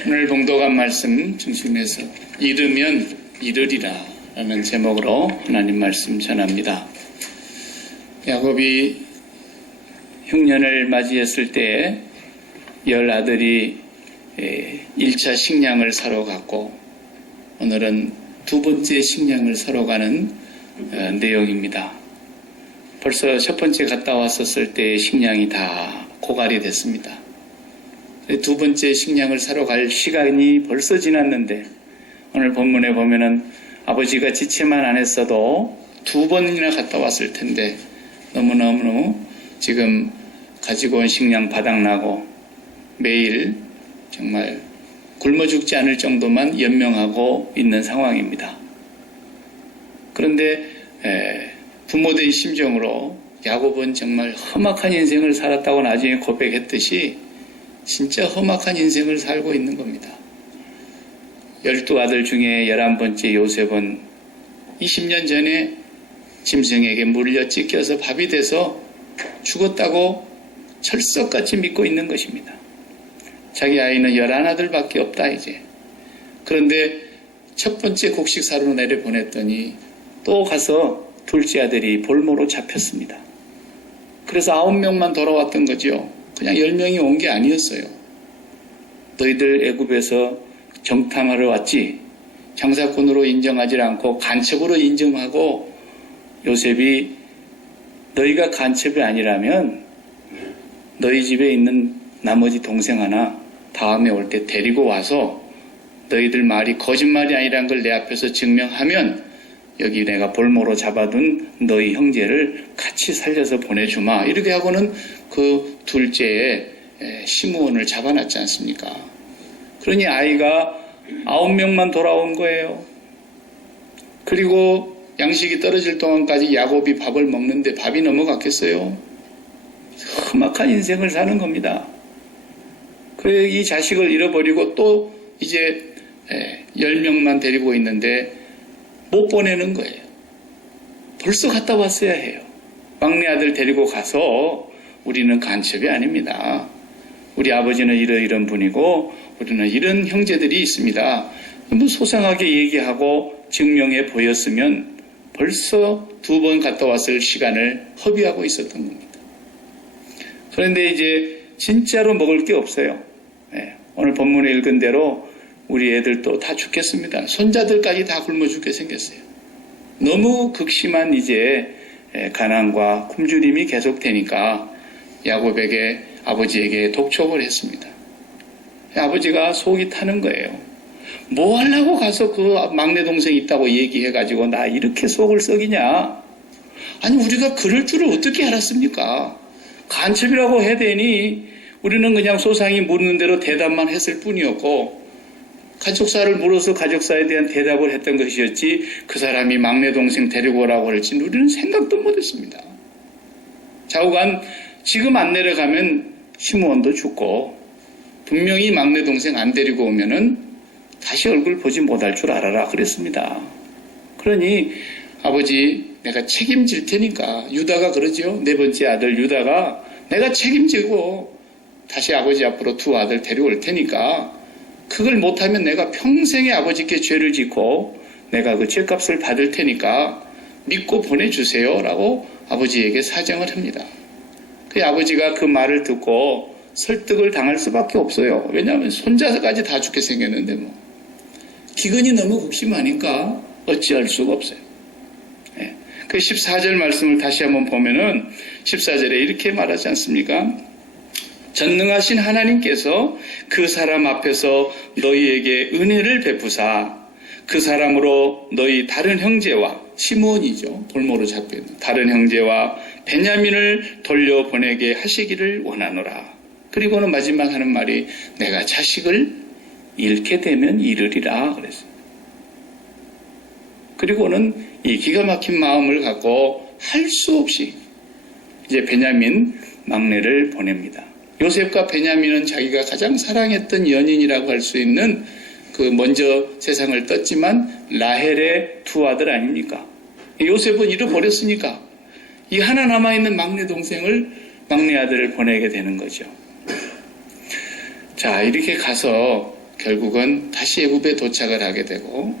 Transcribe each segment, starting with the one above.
오늘 봉독한 말씀 중심에서 이르면 이르리라 라는 제목으로 하나님 말씀 전합니다. 야곱이 흉년을 맞이했을 때 10아들이 1차 식량을 사러 갔고 오늘은 두 번째 식량을 사러 가는 내용입니다. 벌써 첫 번째 갔다 왔었을 때 식량이 다 고갈이 됐습니다. 두 번째 식량을 사러 갈 시간이 벌써 지났는데 오늘 본문에 보면은 아버지가 지체만 안 했어도 두 번이나 갔다 왔을 텐데 너무너무 지금 가지고 온 식량 바닥나고 매일 정말 굶어 죽지 않을 정도만 연명하고 있는 상황입니다. 그런데 부모된 심정으로 야곱은 정말 험악한 인생을 살았다고 나중에 고백했듯이 진짜 험악한 인생을 살고 있는 겁니다. 12아들 중에 11번째 요셉은 20년 전에 짐승에게 물려 찢겨서 밥이 돼서 죽었다고 철석같이 믿고 있는 것입니다. 자기 아이는 11아들밖에 없다 이제. 그런데 첫 번째 곡식 사러 내려보냈더니 또 가서 둘째 아들이 볼모로 잡혔습니다. 그래서 9명만 돌아왔던 거죠. 그냥 10명이 온 게 아니었어요. 너희들 애굽에서 정탐하러 왔지. 장사꾼으로 인정하지 않고 간첩으로 인정하고 요셉이 너희가 간첩이 아니라면 너희 집에 있는 나머지 동생 하나 다음에 올 때 데리고 와서 너희들 말이 거짓말이 아니라는 걸 내 앞에서 증명하면 여기 내가 볼모로 잡아둔 너희 형제를 같이 살려서 보내주마. 이렇게 하고는 그 둘째에 시므온을 잡아놨지 않습니까? 그러니 아이가 9명만 돌아온 거예요. 그리고 양식이 떨어질 동안까지 야곱이 밥을 먹는데 밥이 넘어갔겠어요? 험악한 인생을 사는 겁니다. 이 자식을 잃어버리고 또 이제 10명만 데리고 있는데 못 보내는 거예요. 벌써 갔다 왔어야 해요. 막내 아들 데리고 가서 우리는 간첩이 아닙니다. 우리 아버지는 이런 분이고 우리는 이런 형제들이 있습니다. 뭐 소상하게 얘기하고 증명해 보였으면 벌써 2번 갔다 왔을 시간을 허비하고 있었던 겁니다. 그런데 이제 진짜로 먹을 게 없어요. 오늘 본문에 읽은 대로 우리 애들도 다 죽겠습니다. 손자들까지 다 굶어 죽게 생겼어요. 너무 극심한 이제 가난과 굶주림이 계속되니까 야곱에게 아버지에게 독촉을 했습니다. 아버지가 속이 타는 거예요. 뭐 하려고 가서 그 막내 동생이 있다고 얘기해가지고 나 이렇게 속을 썩이냐. 아니 우리가 그럴 줄을 어떻게 알았습니까? 간첩이라고 해야 되니 우리는 그냥 소상히 묻는 대로 대답만 했을 뿐이었고 가족사를 물어서 가족사에 대한 대답을 했던 것이었지 그 사람이 막내 동생 데리고 오라고 할지 우리는 생각도 못했습니다. 좌우간 지금 안 내려가면 시므온도 죽고 분명히 막내 동생 안 데리고 오면은 다시 얼굴 보지 못할 줄 알아라 그랬습니다. 그러니 아버지 내가 책임질 테니까 유다가 그러죠. 네 번째 아들 유다가 내가 책임지고 다시 아버지 앞으로 두 아들 데려올 테니까 그걸 못하면 내가 평생에 아버지께 죄를 짓고 내가 그 죄값을 받을 테니까 믿고 보내주세요 라고 아버지에게 사정을 합니다. 그 아버지가 그 말을 듣고 설득을 당할 수밖에 없어요. 왜냐하면 손자까지 다 죽게 생겼는데 뭐 기근이 너무 극심하니까 어찌할 수가 없어요. 그 14절 말씀을 다시 한번 보면은 14절에 이렇게 말하지 않습니까? 전능하신 하나님께서 그 사람 앞에서 너희에게 은혜를 베푸사 그 사람으로 너희 다른 형제와 시므온이죠. 볼모로 잡혀있는 다른 형제와 베냐민을 돌려보내게 하시기를 원하노라. 그리고는 마지막 하는 말이 내가 자식을 잃게 되면 이르리라 그랬어요. 그리고는 이 기가 막힌 마음을 갖고 할 수 없이 이제 베냐민 막내를 보냅니다. 요셉과 베냐민은 자기가 가장 사랑했던 연인이라고 할 수 있는 그 먼저 세상을 떴지만 라헬의 두 아들 아닙니까? 요셉은 잃어버렸으니까 이 하나 남아있는 막내 동생을 막내 아들을 보내게 되는 거죠. 자, 이렇게 가서 결국은 다시 애굽에 도착을 하게 되고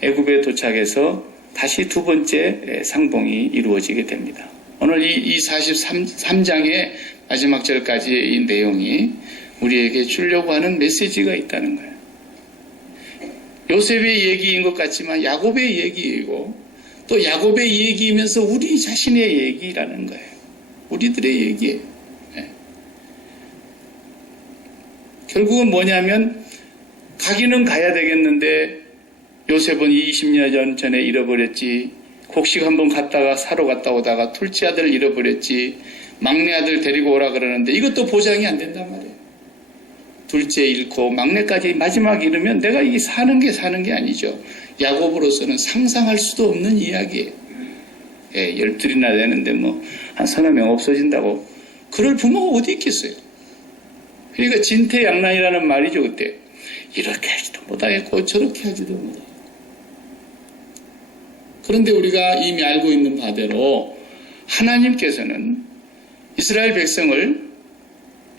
애굽에 도착해서 다시 두 번째 상봉이 이루어지게 됩니다. 오늘 이 43장의 마지막 절까지의 이 내용이 우리에게 주려고 하는 메시지가 있다는 거예요. 요셉의 얘기인 것 같지만 야곱의 얘기이고 또 야곱의 얘기이면서 우리 자신의 얘기라는 거예요. 우리들의 얘기예요. 네. 결국은 뭐냐면 가기는 가야 되겠는데 요셉은 20년 전에 잃어버렸지. 곡식 한번 갔다가 사러 갔다 오다가 둘째 아들 잃어버렸지. 막내 아들 데리고 오라 그러는데 이것도 보장이 안 된단 말이에요. 둘째 잃고 막내까지 마지막 잃으면 내가 이게 사는 게 아니죠. 야곱으로서는 상상할 수도 없는 이야기예요. 예, 12이나 되는데 한 서너 명 없어진다고 그럴 부모가 어디 있겠어요. 그러니까 진퇴양난이라는 말이죠. 그때 이렇게 하지도 못하겠고 저렇게 하지도 못하겠고. 그런데 우리가 이미 알고 있는 바대로 하나님께서는 이스라엘 백성을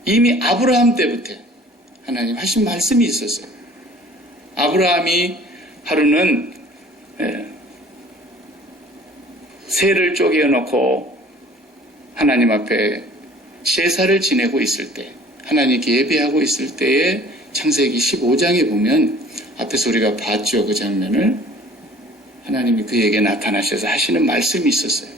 이미 아브라함 때부터 하나님 하신 말씀이 있었어요. 아브라함이 하루는 새를 쪼개어놓고 하나님 앞에 제사를 지내고 있을 때 하나님께 예배하고 있을 때에 창세기 15장에 보면 앞에서 우리가 봤죠. 그 장면을 하나님이 그에게 나타나셔서 하시는 말씀이 있었어요.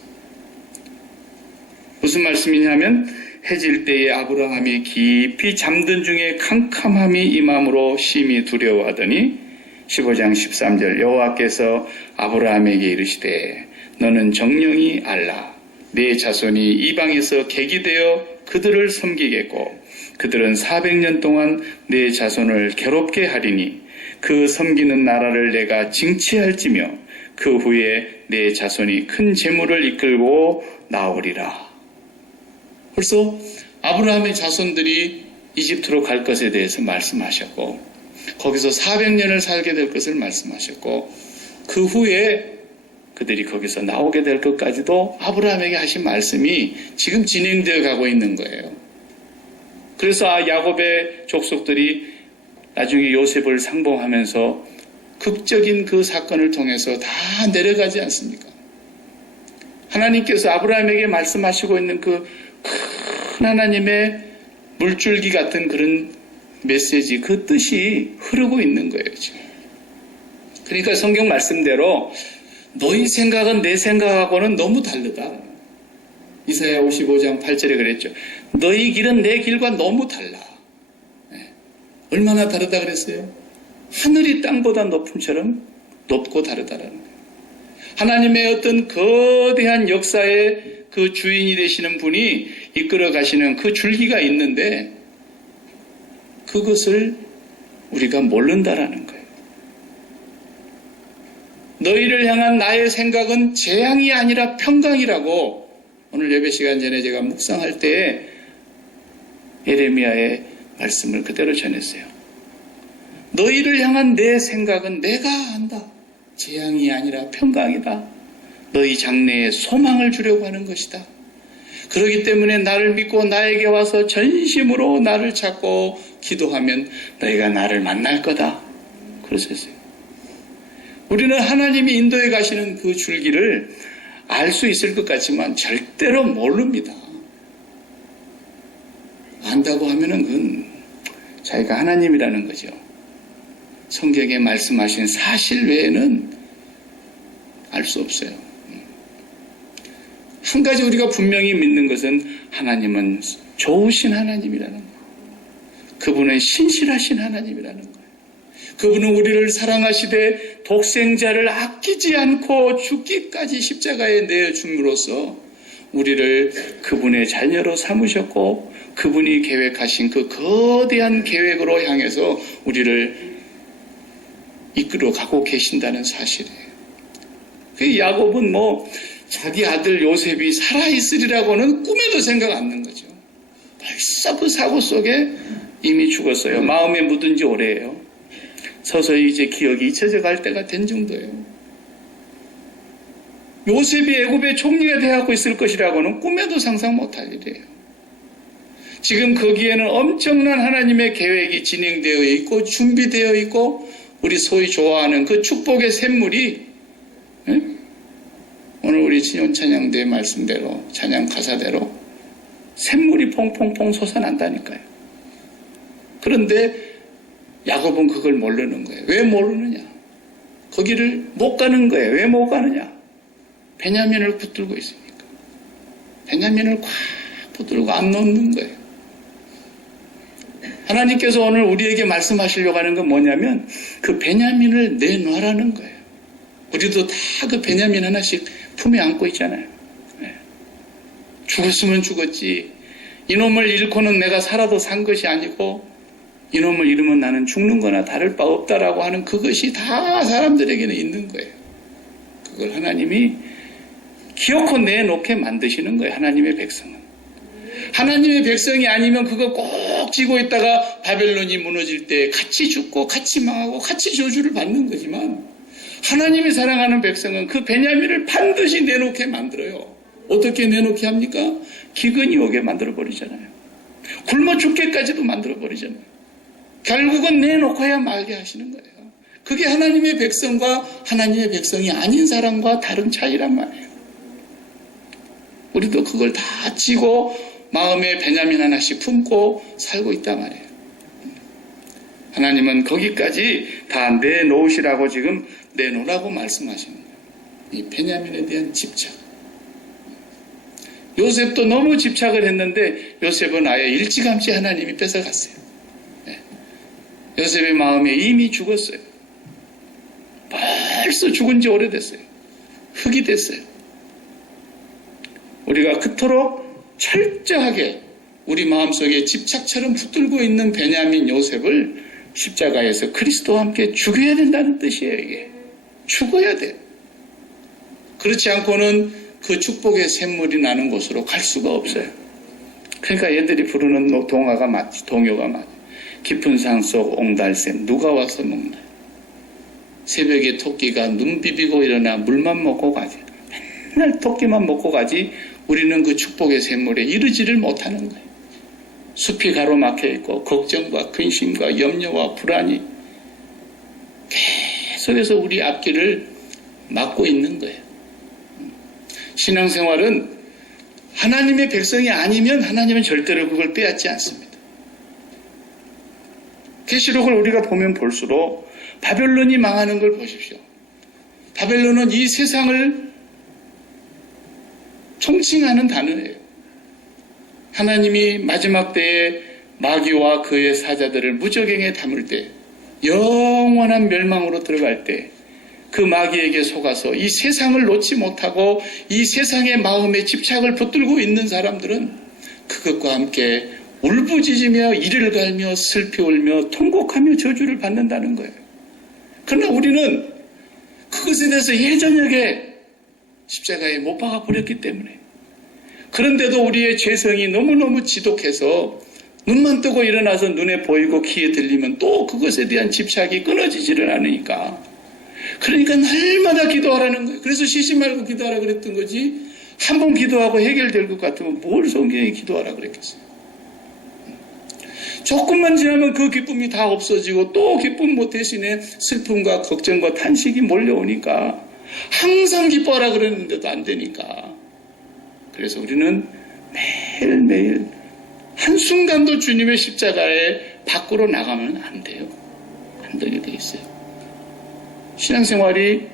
무슨 말씀이냐면 해질 때에 아브라함이 깊이 잠든 중에 캄캄함이 임함으로 심히 두려워하더니 15장 13절 여호와께서 아브라함에게 이르시되 너는 정령이 알라 내 자손이 이방에서 객이 되어 그들을 섬기겠고 그들은 400년 동안 내 자손을 괴롭게 하리니 그 섬기는 나라를 내가 징치할지며 그 후에 내 자손이 큰 재물을 이끌고 나오리라. 벌써 아브라함의 자손들이 이집트로 갈 것에 대해서 말씀하셨고 거기서 400년을 살게 될 것을 말씀하셨고 그 후에 그들이 거기서 나오게 될 것까지도 아브라함에게 하신 말씀이 지금 진행되어 가고 있는 거예요. 그래서 야곱의 족속들이 나중에 요셉을 상봉하면서 극적인 그 사건을 통해서 다 내려가지 않습니까? 하나님께서 아브라함에게 말씀하시고 있는 그 큰 하나님의 물줄기 같은 그런 메시지, 그 뜻이 흐르고 있는 거예요, 지금. 그러니까 성경 말씀대로 너희 생각은 내 생각하고는 너무 다르다. 이사야 55장 8절에 그랬죠. 너희 길은 내 길과 너무 달라. 네. 얼마나 다르다 그랬어요? 하늘이 땅보다 높음처럼 높고 다르다라는 거예요. 하나님의 어떤 거대한 역사의 그 주인이 되시는 분이 이끌어 가시는 그 줄기가 있는데 그것을 우리가 모른다라는 거예요. 너희를 향한 나의 생각은 재앙이 아니라 평강이라고 오늘 예배 시간 전에 제가 묵상할 때 예레미야의 말씀을 그대로 전했어요. 너희를 향한 내 생각은 내가 안다. 재앙이 아니라 평강이다. 너희 장래에 소망을 주려고 하는 것이다. 그렇기 때문에 나를 믿고 나에게 와서 전심으로 나를 찾고 기도하면 너희가 나를 만날 거다. 그러셨어요. 우리는 하나님이 인도해 가시는 그 줄기를 알 수 있을 것 같지만 절대로 모릅니다. 안다고 하면은 그건 자기가 하나님이라는 거죠. 성경에 말씀하신 사실 외에는 알 수 없어요. 한 가지 우리가 분명히 믿는 것은 하나님은 좋으신 하나님이라는 거예요. 그분은 신실하신 하나님이라는 거예요. 그분은 우리를 사랑하시되 독생자를 아끼지 않고 죽기까지 십자가에 내어줌으로써 우리를 그분의 자녀로 삼으셨고 그분이 계획하신 그 거대한 계획으로 향해서 우리를 이끌어 가고 계신다는 사실이에요. 그 야곱은 자기 아들 요셉이 살아있으리라고는 꿈에도 생각 안 난 거죠. 벌써 그 사고 속에 이미 죽었어요. 마음에 묻은 지 오래예요. 서서히 이제 기억이 잊혀져 갈 때가 된 정도예요. 요셉이 애굽의 총리가 되어가고 있을 것이라고는 꿈에도 상상 못할 일이에요. 지금 거기에는 엄청난 하나님의 계획이 진행되어 있고 준비되어 있고 우리 소위 좋아하는 그 축복의 샘물이 오늘 우리 신혼 찬양대 말씀대로 찬양 가사대로 샘물이 퐁퐁퐁 솟아난다니까요. 그런데 야곱은 그걸 모르는 거예요. 왜 모르느냐? 거기를 못 가는 거예요. 왜 못 가느냐? 베냐민을 붙들고 있으니까. 베냐민을 꽉 붙들고 안 놓는 거예요. 하나님께서 오늘 우리에게 말씀하시려고 하는 건 뭐냐면 그 베냐민을 내놔라는 거예요. 우리도 다 그 베냐민 하나씩 품에 안고 있잖아요. 죽었으면 죽었지. 이놈을 잃고는 내가 살아도 산 것이 아니고 이놈을 잃으면 나는 죽는 거나 다를 바 없다라고 하는 그것이 다 사람들에게는 있는 거예요. 그걸 하나님이 기어코 내놓게 만드시는 거예요. 하나님의 백성은. 하나님의 백성이 아니면 그거 꼭 쥐고 있다가 바벨론이 무너질 때 같이 죽고 같이 망하고 같이 저주를 받는 거지만 하나님이 사랑하는 백성은 그 베냐민을 반드시 내놓게 만들어요. 어떻게 내놓게 합니까? 기근이 오게 만들어버리잖아요. 굶어 죽게까지도 만들어버리잖아요. 결국은 내놓고야 말게 하시는 거예요. 그게 하나님의 백성과 하나님의 백성이 아닌 사람과 다른 차이란 말이에요. 우리도 그걸 다 쥐고 마음에 베냐민 하나씩 품고 살고 있단 말이에요. 하나님은 거기까지 다 내놓으시라고 지금 내놓으라고 말씀하시는 거예요. 이 베냐민에 대한 집착. 요셉도 너무 집착을 했는데 요셉은 아예 일찌감치 하나님이 뺏어갔어요. 요셉의 마음에 이미 죽었어요. 벌써 죽은 지 오래됐어요. 흙이 됐어요. 우리가 그토록 철저하게 우리 마음속에 집착처럼 붙들고 있는 베냐민 요셉을 십자가에서 그리스도와 함께 죽여야 된다는 뜻이에요. 이게 죽어야 돼요. 그렇지 않고는 그 축복의 샘물이 나는 곳으로 갈 수가 없어요. 그러니까 얘들이 부르는 동요가 맞지. 깊은 산속 옹달샘 누가 와서 먹나. 새벽에 토끼가 눈 비비고 일어나 물만 먹고 가지. 맨날 토끼만 먹고 가지 우리는 그 축복의 샘물에 이르지를 못하는 거예요. 숲이 가로막혀 있고 걱정과 근심과 염려와 불안이 계속해서 우리 앞길을 막고 있는 거예요. 신앙생활은 하나님의 백성이 아니면 하나님은 절대로 그걸 빼앗지 않습니다. 계시록을 우리가 보면 볼수록 바벨론이 망하는 걸 보십시오. 바벨론은 이 세상을 총칭하는 단어예요. 하나님이 마지막 때에 마귀와 그의 사자들을 무저갱에 담을 때 영원한 멸망으로 들어갈 때 그 마귀에게 속아서 이 세상을 놓지 못하고 이 세상의 마음에 집착을 붙들고 있는 사람들은 그것과 함께 울부짖으며 이를 갈며 슬피 울며 통곡하며 저주를 받는다는 거예요. 그러나 우리는 그것에 대해서 예전역에 십자가에 못 박아 버렸기 때문에 그런데도 우리의 죄성이 너무너무 지독해서 눈만 뜨고 일어나서 눈에 보이고 귀에 들리면 또 그것에 대한 집착이 끊어지지를 않으니까 그러니까 날마다 기도하라는 거예요. 그래서 쉬지 말고 기도하라 그랬던 거지 한 번 기도하고 해결될 것 같으면 뭘 성경에 기도하라 그랬겠어요. 조금만 지나면 그 기쁨이 다 없어지고 또 기쁨 못 대신에 슬픔과 걱정과 탄식이 몰려오니까 항상 기뻐하라 그랬는데도 안 되니까 그래서 우리는 매일매일 한순간도 주님의 십자가에 밖으로 나가면 안 돼요. 안 되게 돼 있어요. 신앙생활이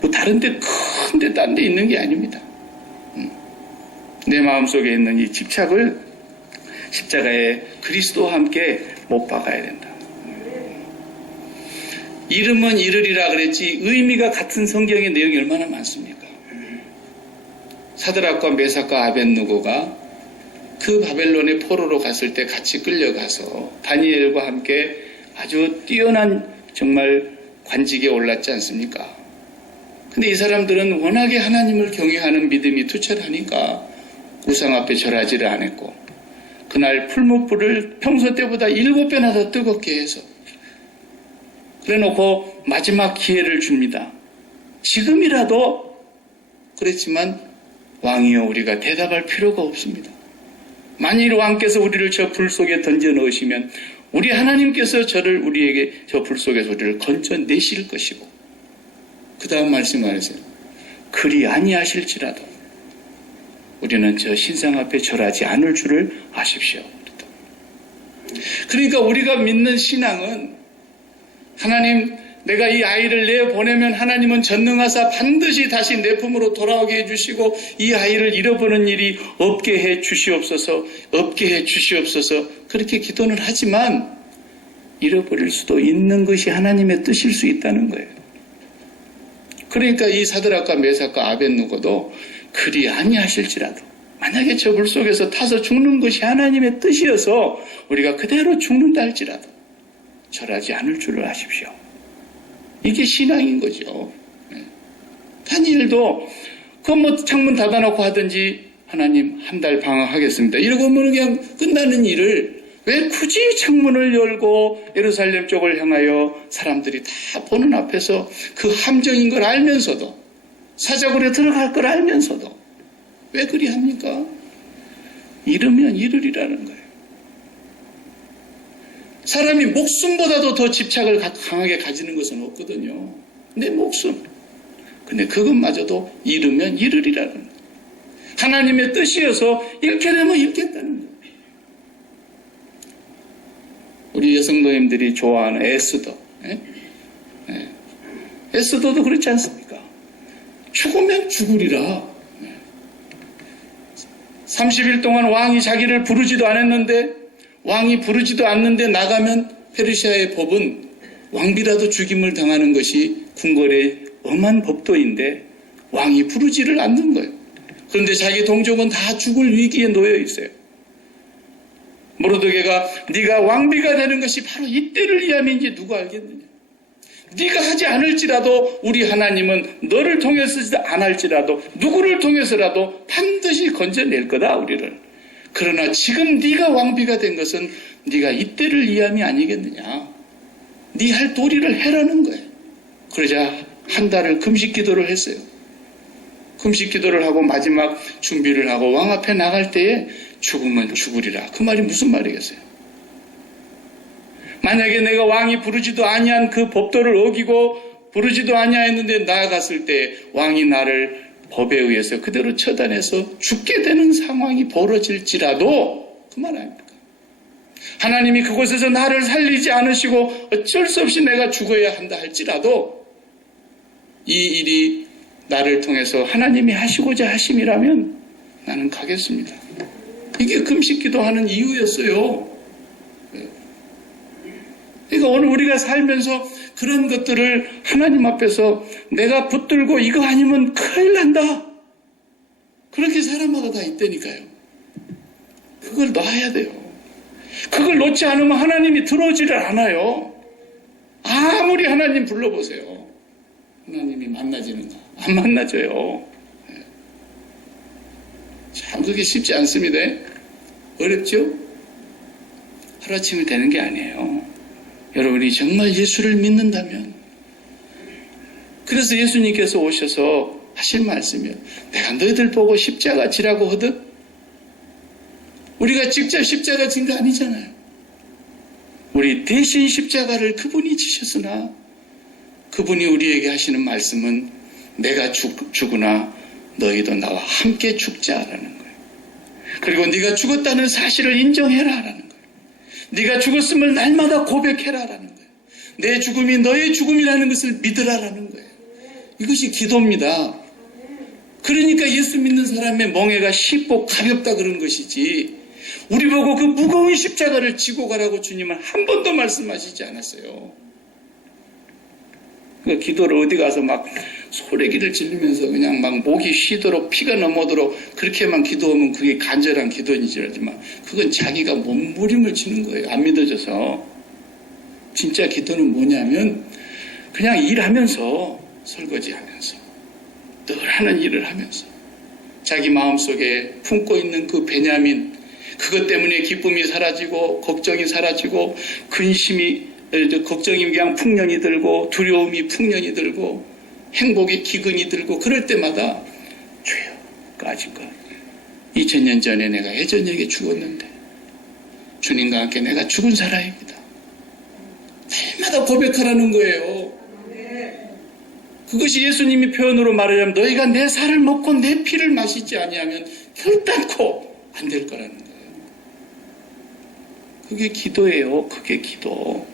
뭐 다른데 큰데 딴 데 있는 게 아닙니다. 내 마음속에 있는 이 집착을 십자가에 그리스도와 함께 못 박아야 된다. 이름은 이르리라 그랬지 의미가 같은 성경의 내용이 얼마나 많습니까? 사드락과 메삭과 아벳느고가 그 바벨론의 포로로 갔을 때 같이 끌려가서 다니엘과 함께 아주 뛰어난 정말 관직에 올랐지 않습니까? 근데 이 사람들은 워낙에 하나님을 경외하는 믿음이 투철하니까 우상 앞에 절하지를 않았고 그날 풀무불을 평소 때보다 7배나 더 뜨겁게 해서 그래놓고 마지막 기회를 줍니다. 지금이라도 그랬지만 왕이여 우리가 대답할 필요가 없습니다. 만일 왕께서 우리를 저 불 속에 던져 넣으시면 우리 하나님께서 우리에게 저 불 속에서 우리를 건져내실 것이고, 그 다음 말씀 안에서 그리 아니하실지라도 우리는 저 신상 앞에 절하지 않을 줄을 아십시오. 그러니까 우리가 믿는 신앙은, 하나님, 내가 이 아이를 내보내면 하나님은 전능하사 반드시 다시 내 품으로 돌아오게 해주시고 이 아이를 잃어버리는 일이 없게 해 주시옵소서, 없게 해 주시옵소서, 그렇게 기도는 하지만 잃어버릴 수도 있는 것이 하나님의 뜻일 수 있다는 거예요. 그러니까 이 사드락과 메삭과 아벳느고도 그리 아니하실지라도, 만약에 저 불 속에서 타서 죽는 것이 하나님의 뜻이어서 우리가 그대로 죽는다 할지라도 절하지 않을 줄을 아십시오. 이게 신앙인 거죠. 다니엘도 창문 닫아놓고 하든지 하나님 한 달 방학하겠습니다 이러고 하면 그냥 끝나는 일을 왜 굳이 창문을 열고 예루살렘 쪽을 향하여 사람들이 다 보는 앞에서 그 함정인 걸 알면서도, 사자굴에 들어갈 걸 알면서도 왜 그리 합니까? 이르면 이르리라는 거예요. 사람이 목숨보다도 더 집착을 강하게 가지는 것은 없거든요. 내 목숨. 근데 그것마저도 이르면 이르리라는 거예요. 하나님의 뜻이어서 잃게 되면 잃겠다는 거예요. 우리 여성노님들이 좋아하는 에스더. 에스더도 그렇지 않습니까? 죽으면 죽으리라. 30일 동안 왕이 자기를 부르지도 않았는데, 왕이 부르지도 않는데 나가면 페르시아의 법은 왕비라도 죽임을 당하는 것이 궁궐의 엄한 법도인데 왕이 부르지를 않는 거예요. 그런데 자기 동족은 다 죽을 위기에 놓여 있어요. 모르드게가 네가 왕비가 되는 것이 바로 이때를 위함인지 누가 알겠느냐. 네가 하지 않을지라도 우리 하나님은 너를 통해서도 안 할지라도 누구를 통해서라도 반드시 건져낼 거다 우리를. 그러나 지금 네가 왕비가 된 것은 네가 이때를 위함이 아니겠느냐. 네 할 도리를 해라는 거예요. 그러자 한 달을 금식 기도를 했어요. 금식 기도를 하고 마지막 준비를 하고 왕 앞에 나갈 때에 죽으면 죽으리라. 그 말이 무슨 말이겠어요? 만약에 내가 왕이 부르지도 아니한 그 법도를 어기고 부르지도 아니하였는데 나아갔을 때 왕이 나를 법에 의해서 그대로 처단해서 죽게 되는 상황이 벌어질지라도 그 말 아닙니까? 하나님이 그곳에서 나를 살리지 않으시고 어쩔 수 없이 내가 죽어야 한다 할지라도 이 일이 나를 통해서 하나님이 하시고자 하심이라면 나는 가겠습니다. 이게 금식기도 하는 이유였어요. 그러니까 오늘 우리가 살면서 그런 것들을 하나님 앞에서 내가 붙들고 이거 아니면 큰일 난다. 그렇게 사람마다 다 있다니까요. 그걸 놔야 돼요. 그걸 놓지 않으면 하나님이 들어오지를 않아요. 아무리 하나님 불러보세요. 하나님이 만나지는가? 안 만나져요. 참 그게 쉽지 않습니다. 어렵죠? 하루아침에 되는 게 아니에요. 여러분이 정말 예수를 믿는다면, 그래서 예수님께서 오셔서 하실 말씀이요. 내가 너희들 보고 십자가 지라고 하듯 우리가 직접 십자가 진 거 아니잖아요. 우리 대신 십자가를 그분이 지셨으나 그분이 우리에게 하시는 말씀은 내가 죽으나 너희도 나와 함께 죽자라는 거예요. 그리고 네가 죽었다는 사실을 인정해라라는 거예요. 네가 죽었음을 날마다 고백해라라는 거예요. 내 죽음이 너의 죽음이라는 것을 믿으라라는 거예요. 이것이 기도입니다. 그러니까 예수 믿는 사람의 멍에가 쉽고 가볍다 그런 것이지, 우리 보고 그 무거운 십자가를 지고 가라고 주님은 한 번도 말씀하시지 않았어요. 그러니까 기도를 어디 가서 막 소리기를 지르면서 그냥 막 목이 쉬도록 피가 넘어도록 그렇게만 기도하면 그게 간절한 기도이지만 그건 자기가 몸부림을 치는 거예요. 안 믿어져서. 진짜 기도는 뭐냐면 그냥 일하면서, 설거지하면서, 늘 하는 일을 하면서 자기 마음속에 품고 있는 그 베냐민, 그것 때문에 기쁨이 사라지고 걱정이 사라지고 걱정이 그냥 풍년이 들고 두려움이 풍년이 들고 행복의 기근이 들고 그럴 때마다 주여 까짓 것 2000년 전에 내가 해전역에 죽었는데 주님과 함께 내가 죽은 사람입니다. 날마다 고백하라는 거예요. 그것이 예수님이 표현으로 말하자면 너희가 내 살을 먹고 내 피를 마시지 아니하면 결단코 안 될 거라는 거예요. 그게 기도예요. 그게 기도.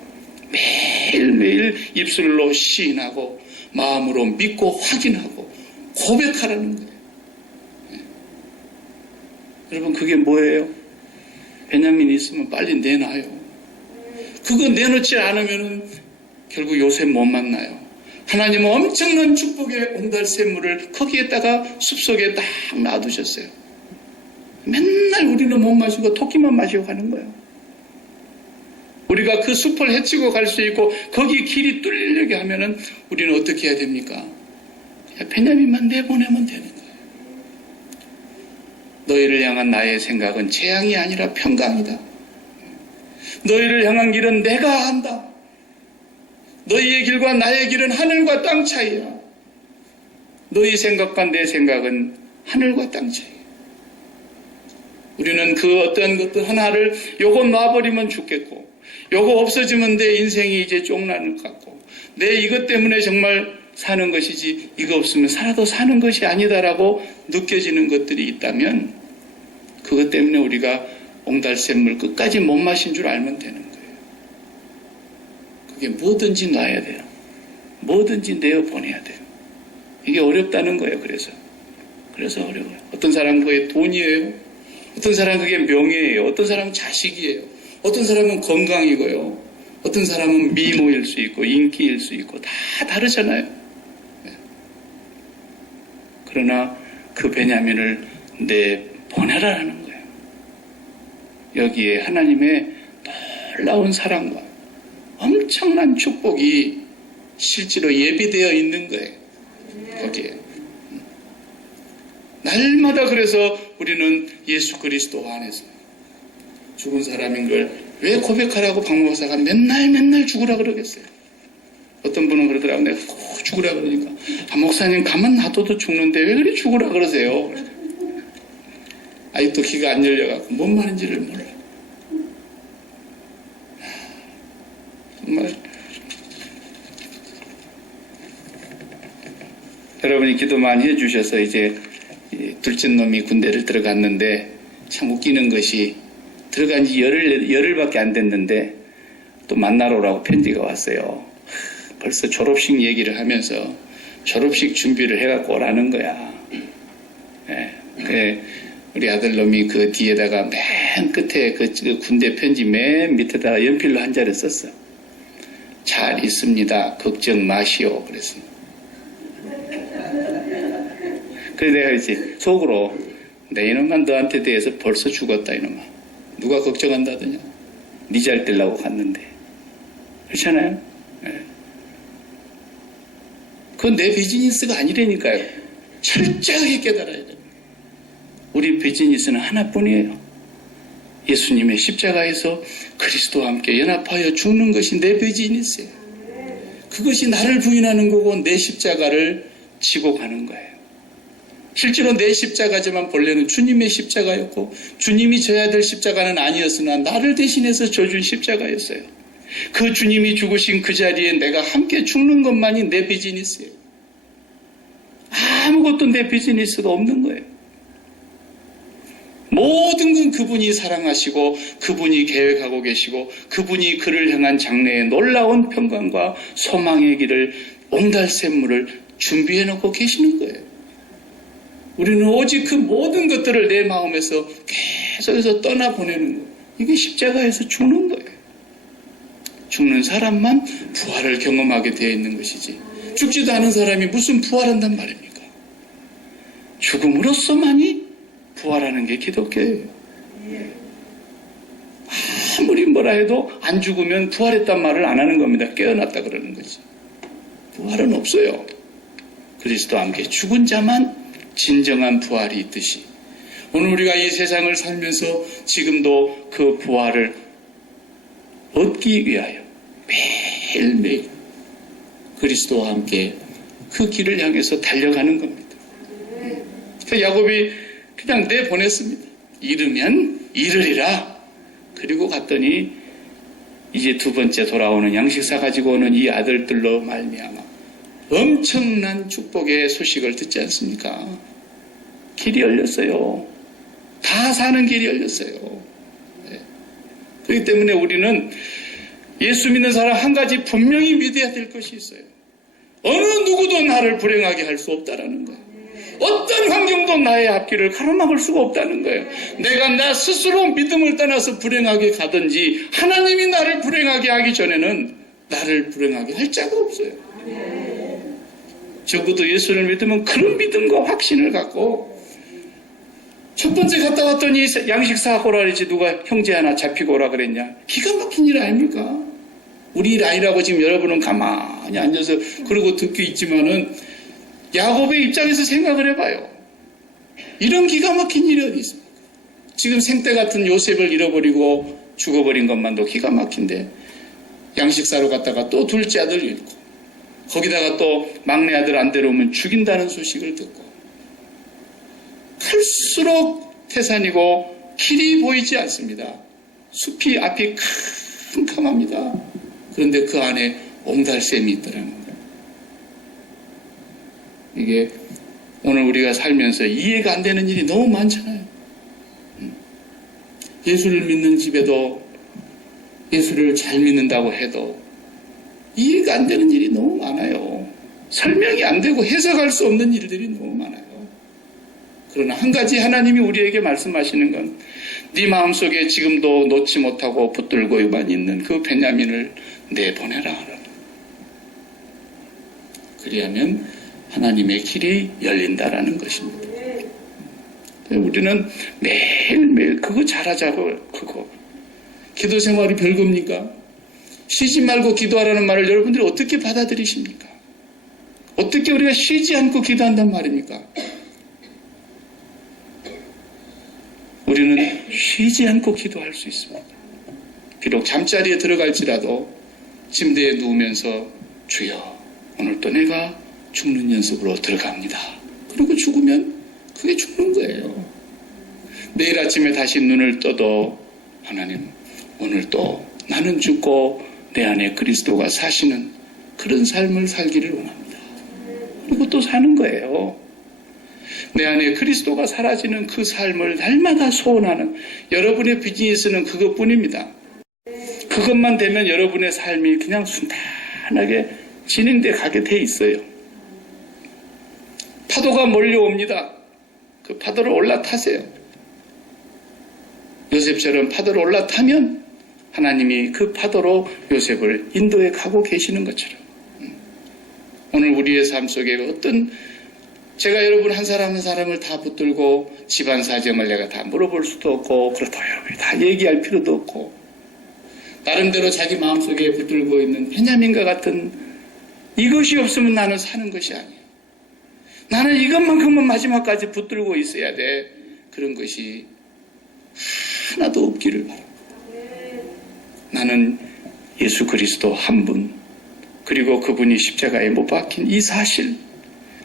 매일매일 입술로 시인하고 마음으로 믿고 확인하고 고백하라는 거예요. 네. 여러분 그게 뭐예요? 베냐민이 있으면 빨리 내놔요. 그거 내놓지 않으면 결국 요셉 못 만나요. 하나님은 엄청난 축복의 온달샘물을 거기에다가 숲속에 딱 놔두셨어요. 맨날 우리는 못 마시고 토끼만 마시고 가는 거예요. 우리가 그 숲을 헤치고 갈 수 있고 거기 길이 뚫리게 하면은 우리는 어떻게 해야 됩니까? 베냐민만 내보내면 되는 거예요. 너희를 향한 나의 생각은 재앙이 아니라 평강이다. 너희를 향한 길은 내가 안다. 너희의 길과 나의 길은 하늘과 땅 차이야. 너희 생각과 내 생각은 하늘과 땅 차이야. 우리는 그 어떤 것들 하나를 요거 놔버리면 죽겠고 요거 없어지면 내 인생이 이제 쫑나는 것 같고 내 이것 때문에 정말 사는 것이지 이거 없으면 살아도 사는 것이 아니다라고 느껴지는 것들이 있다면 그것 때문에 우리가 옹달샘물 끝까지 못 마신 줄 알면 되는 거예요. 그게 뭐든지 놔야 돼요. 뭐든지 내어보내야 돼요. 이게 어렵다는 거예요. 그래서 어려워요. 어떤 사람은 그게 돈이에요. 어떤 사람은 그게 명예예요. 어떤 사람은 자식이에요. 어떤 사람은 건강이고요. 어떤 사람은 미모일 수 있고 인기일 수 있고 다 다르잖아요. 네. 그러나 그 베냐민을 내보내라는 거예요. 여기에 하나님의 놀라운 사랑과 엄청난 축복이 실제로 예비되어 있는 거예요. 거기에. 날마다 그래서 우리는 예수 그리스도 안에서 죽은 사람인 걸 왜 고백하라고 박목사가 맨날 죽으라 그러겠어요. 어떤 분은 그러더라고요. 내가 꼭 죽으라 그러니까 목사님 가만 놔둬도 죽는데 왜 그리 죽으라 그러세요? 아직도 귀가 안 열려갖고 뭔 말인지를 몰라요. 정말 여러분이 기도 많이 해주셔서 이제 둘째 놈이 군대를 들어갔는데 참 웃기는 것이 들어간 지 열흘밖에 안 됐는데 또 만나러 오라고 편지가 왔어요. 벌써 졸업식 얘기를 하면서 졸업식 준비를 해갖고 오라는 거야. 네. 우리 아들놈이 그 뒤에다가 맨 끝에 그 군대 편지 맨 밑에다가 연필로 한 자를 썼어. 잘 있습니다. 걱정 마시오. 그랬어. 그래서 내가 이제 속으로 내 이놈만 너한테 대해서 벌써 죽었다 이놈아. 누가 걱정한다더냐. 니 잘 되려고 갔는데. 그렇잖아요. 네. 그건 내 비즈니스가 아니라니까요. 철저하게 깨달아야 됩니다. 우리 비즈니스는 하나뿐이에요. 예수님의 십자가에서 그리스도와 함께 연합하여 죽는 것이 내 비즈니스예요. 그것이 나를 부인하는 거고 내 십자가를 지고 가는 거예요. 실제로 내 십자가지만 본래는 주님의 십자가였고 주님이 져야 될 십자가는 아니었으나 나를 대신해서 져준 십자가였어요. 그 주님이 죽으신 그 자리에 내가 함께 죽는 것만이 내 비즈니스예요. 아무것도 내 비즈니스가 없는 거예요. 모든 건 그분이 사랑하시고 그분이 계획하고 계시고 그분이 그를 향한 장래의 놀라운 평강과 소망의 길을 옹달샘물을 준비해 놓고 계시는 거예요. 우리는 오직 그 모든 것들을 내 마음에서 계속해서 떠나보내는 거예요. 이게 십자가에서 죽는 거예요. 죽는 사람만 부활을 경험하게 되어 있는 것이지 죽지도 않은 사람이 무슨 부활한단 말입니까? 죽음으로써만이 부활하는 게 기독교예요. 아무리 뭐라 해도 안 죽으면 부활했단 말을 안 하는 겁니다. 깨어났다 그러는 거지. 부활은 없어요. 그리스도와 함께 죽은 자만 진정한 부활이 있듯이 오늘 우리가 이 세상을 살면서 지금도 그 부활을 얻기 위하여 매일매일 그리스도와 함께 그 길을 향해서 달려가는 겁니다. 야곱이 그냥 내보냈습니다. 이르면 이르리라. 그리고 갔더니 이제 두 번째 돌아오는 양식사 가지고 오는 이 아들들로 말미암아 엄청난 축복의 소식을 듣지 않습니까? 길이 열렸어요. 다 사는 길이 열렸어요. 네. 그렇기 때문에 우리는 예수 믿는 사람 한 가지 분명히 믿어야 될 것이 있어요. 어느 누구도 나를 불행하게 할 수 없다라는 거예요. 어떤 환경도 나의 앞길을 가로막을 수가 없다는 거예요. 내가 나 스스로 믿음을 떠나서 불행하게 가든지 하나님이 나를 불행하게 하기 전에는 나를 불행하게 할 자가 없어요. 적어도 예수를 믿으면 그런 믿음과 확신을 갖고 첫 번째 갔다 왔더니 양식사 오라 그랬지 누가 형제 하나 잡히고 오라 그랬냐. 기가 막힌 일 아닙니까? 우리 일 아니라고 지금 여러분은 가만히 앉아서 그러고 듣고 있지만은 야곱의 입장에서 생각을 해봐요. 이런 기가 막힌 일이 어디 있습니까? 지금 생때 같은 요셉을 잃어버리고 죽어버린 것만도 기가 막힌데 양식사로 갔다가 또 둘째 아들 잃고 거기다가 또 막내 아들 안 데려오면 죽인다는 소식을 듣고 갈수록 태산이고 길이 보이지 않습니다. 숲이 앞이 캄캄합니다. 그런데 그 안에 옹달샘이 있더라는 거예요. 이게 오늘 우리가 살면서 이해가 안 되는 일이 너무 많잖아요. 예수를 믿는 집에도 예수를 잘 믿는다고 해도 이해가 안 되는 일이 너무 많아요. 설명이 안 되고 해석할 수 없는 일들이 너무 많아요. 그러나 한 가지 하나님이 우리에게 말씀하시는 건 네 마음속에 지금도 놓지 못하고 붙들고만 있는 그 베냐민을 내보내라. 그리하면 하나님의 길이 열린다라는 것입니다. 우리는 매일매일 그거 잘하자고 그거. 기도 생활이 별겁니까? 쉬지 말고 기도하라는 말을 여러분들이 어떻게 받아들이십니까? 어떻게 우리가 쉬지 않고 기도한단 말입니까? 우리는 쉬지 않고 기도할 수 있습니다. 비록 잠자리에 들어갈지라도 침대에 누우면서 주여 오늘 또 내가 죽는 연습으로 들어갑니다. 그리고 죽으면 그게 죽는 거예요. 내일 아침에 다시 눈을 떠도 하나님 오늘 또 나는 죽고 내 안에 그리스도가 사시는 그런 삶을 살기를 원합니다. 그리고 또 사는 거예요. 내 안에 그리스도가 사라지는 그 삶을 날마다 소원하는 여러분의 비즈니스는 그것뿐입니다. 그것만 되면 여러분의 삶이 그냥 순탄하게 진행돼 가게 돼 있어요. 파도가 몰려옵니다. 그 파도를 올라타세요. 요셉처럼 파도를 올라타면 하나님이 그 파도로 요셉을 인도에 가고 계시는 것처럼 오늘 우리의 삶 속에 어떤 제가 여러분 한 사람 한 사람을 다 붙들고 집안 사정을 내가 다 물어볼 수도 없고 그렇다고 여러분이 다 얘기할 필요도 없고 나름대로 자기 마음속에 붙들고 있는 베냐민과 같은 이것이 없으면 나는 사는 것이 아니에요. 나는 이것만큼은 마지막까지 붙들고 있어야 돼. 그런 것이 하나도 없기를 바랍니다. 나는 예수 그리스도 한 분, 그리고 그분이 십자가에 못 박힌 이 사실,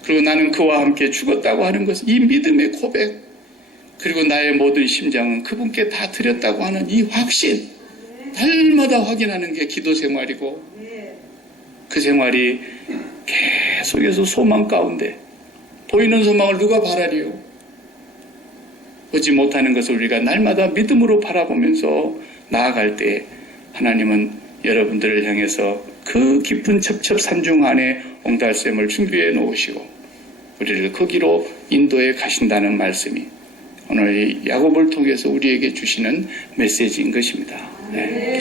그리고 나는 그와 함께 죽었다고 하는 것, 이 믿음의 고백, 그리고 나의 모든 심장은 그분께 다 드렸다고 하는 이 확신, 날마다 확인하는 게 기도 생활이고 그 생활이 계속해서 소망 가운데 보이는 소망을 누가 바라리요? 보지 못하는 것을 우리가 날마다 믿음으로 바라보면서 나아갈 때 하나님은 여러분들을 향해서 그 깊은 첩첩산중 안에 옹달샘을 준비해 놓으시고 우리를 거기로 인도해 가신다는 말씀이 오늘 이 야곱을 통해서 우리에게 주시는 메시지인 것입니다. 네.